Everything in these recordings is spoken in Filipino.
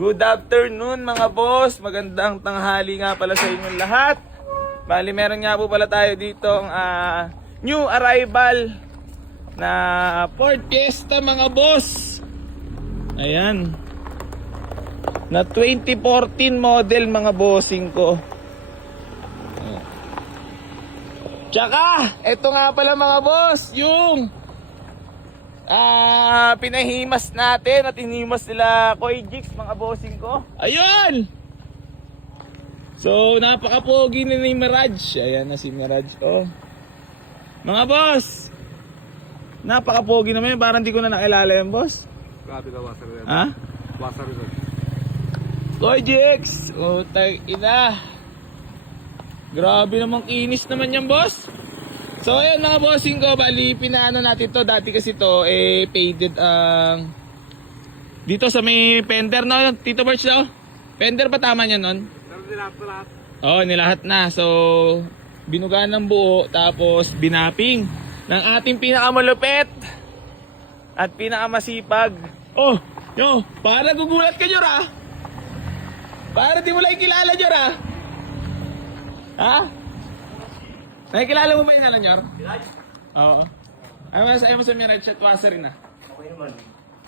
Good afternoon mga boss. Magandang tanghali nga pala sa inyong lahat. Bali meron nga po pala tayo dito ang new arrival na Ford Fiesta mga boss. Ayan. Na 2014 model mga bossing ko. Tsaka, eto nga pala mga boss, yung pinahimas natin at hinimas nila Koy Jigs mga bossing ko. Ayun! So, napaka-pogi na ni Mirage. Ayan na si Mirage, oh. Mga boss, napaka-pogi naman yun. Parang di ko na nakilala yun, boss. Grabe ka, wasar rin. Ha? Wasar rin. Koy Jigs! Oh, ina. Grabe namang kinis naman yan, boss. So ayan mga bossing ko, bali pinaano natin to. Dati kasi to faded ang dito sa may fender no, Tito Birch no? Fender ba tama niya nun? Pero nilahat na lahat. Oo, nilahat na. So binugaan ng buo, tapos binapping ng ating pinakamalupit at pinakamasipag. Oh, yo, para gugulat ka Jor ah. Para di mo lang kilala Jor ah. Ha? Nakikilala mo ba yung halang, Yor? Mirage? Oo. Ayaw mo sa Mirage at Wasser rin ah. Okay naman.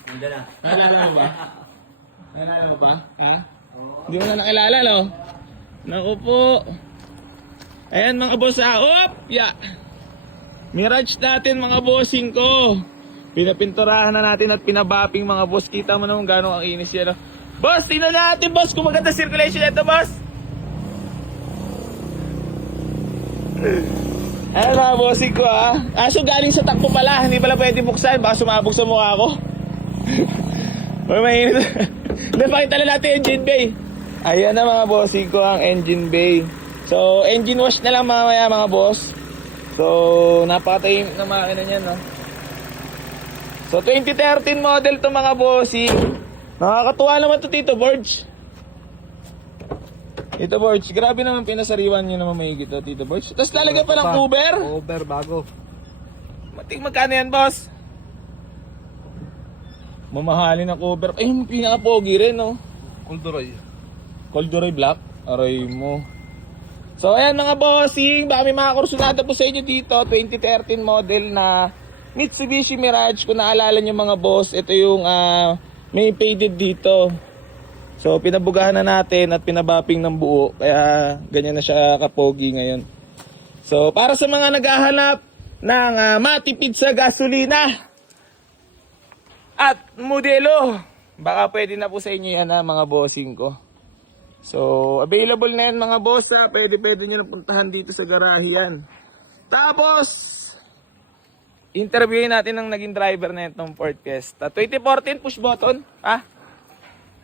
Ganda na. Nakilala mo ba? Nakilala mo ba? Ha? Hindi mo na nakilala, no? Naku po. Ayan mga boss ha. Op! Yeah. Mirage natin mga bossing ko. Pinapinturahan na natin at pinabapping mga boss. Kita mo naman gano'ng ang inis yan. No? Boss, tingnan natin boss kung maganda circulation ito boss. Ayan mga bossing ko ha. So galing sa takbo pala. Hindi pala pwede buksan. Baka sumabog sa mukha ko. May mainit. Hindi, pakita na natin engine bay. Ayan na mga bossing ko ang engine bay. So engine wash na lang mamaya mga boss. So napakatahimik na makina niyan no. So 2013 model to mga bossing. Nakakatuwa naman to Tito Borge. Tito Borge, grabe naman pinasariwan nyo naman mahigit to, Tito Borge. Tapos lalagyan pa ng cover. Cover bago. Magkano yan, boss? Mamahalin ng cover. Ay, pinaka-pogi rin, no? Kulduroy. Corduroy Black. Aray mo. So, ayan mga bossing. Baka may mga kursunada po sa inyo dito. 2013 model na Mitsubishi Mirage. Kung naalala nyo mga boss, ito yung may faded dito. So pinabugahan na natin at pinabapping ng buo, kaya ganyan na siya kapogi ngayon. So para sa mga naghahanap ng matipid sa gasolina at modelo, baka pwede na po sa inyo yan mga bossing ko. So available na yan mga boss ha, pwede nyo na puntahan dito sa garahe yan. Tapos interviewin natin ang naging driver na itong Ford Fiesta 2014 push button ha.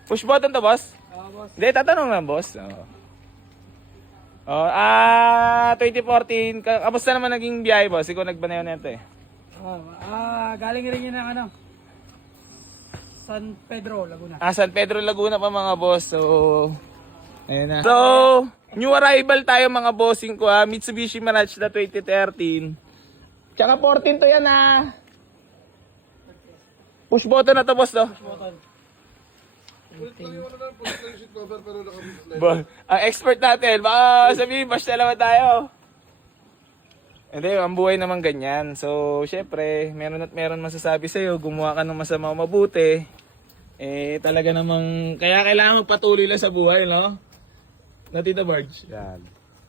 Push button to, boss? Oo, boss. Hindi, tatanong lang, boss. 2014, kamusta naman naging biyahe, boss? Ikaw nagbaneho na ito, eh. Galing rin yun ng San Pedro, Laguna. San Pedro, Laguna pa, mga boss. So, ayun na. So, new arrival tayo, mga bossing ko, Mitsubishi Mirage na 2013. Tsaka 14 to yan, Push button na to, boss, no? Push button. Ang expert natin, baka sabihin, basta naman tayo. Hindi, ang buhay naman ganyan. So, syempre, meron at meron masasabi sa'yo, gumawa ka ng masama o mabuti. Talaga namang, kaya kailangan magpatuloy lang sa buhay, no? Na Tito Barge. Yan.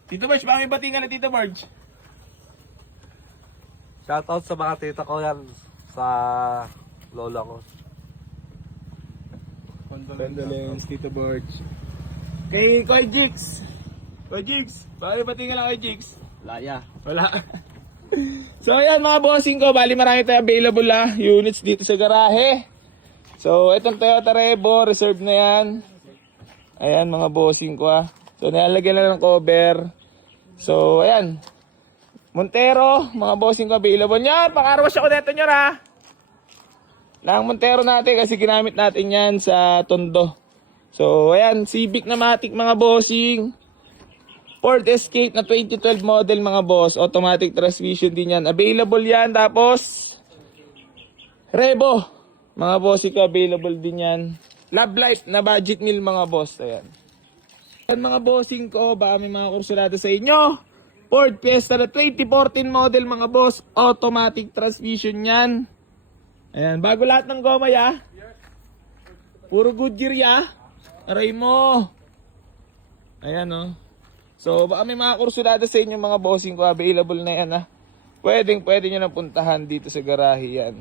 Tito Barge, baka may batingan na Tito Barge. Shoutout sa mga tita ko yan. Sa lola ko. Condolence, Tito Barge. Kay Koy Jigs. Koy Jigs, baka may batingan lang kay Jigs. Laya. Wala. So ayan mga bossing ko, bali marami tayo available units dito sa garahe. So itong Toyota Revo, reserve na yan. Ayan mga bossing ko So nilalagyan na ng cover. So ayan. Montero, mga bossing ko available. Yan, pakarwash ako neto nyo Lang Montero natin kasi ginamit natin yan sa Tondo. So ayan, Civic na matic mga bossing. Ford Escape na 2012 model mga boss. Automatic transmission din yan. Available yan. Tapos Revo. Mga bossing ko available din yan. Love Life na budget meal mga boss. Ayan. Ayan mga bossing ko, baka may mga kursulada sa inyo. Ford Fiesta na 2014 model mga boss. Automatic transmission yan. Ayan, bago lahat ng goma ya. Puro Goodyear ya. Aray mo. Ayan oh. So baka may mga kursulada sa inyo mga bossing ko. Available na yan ha. Pwede nyo na puntahan dito sa garahe yan.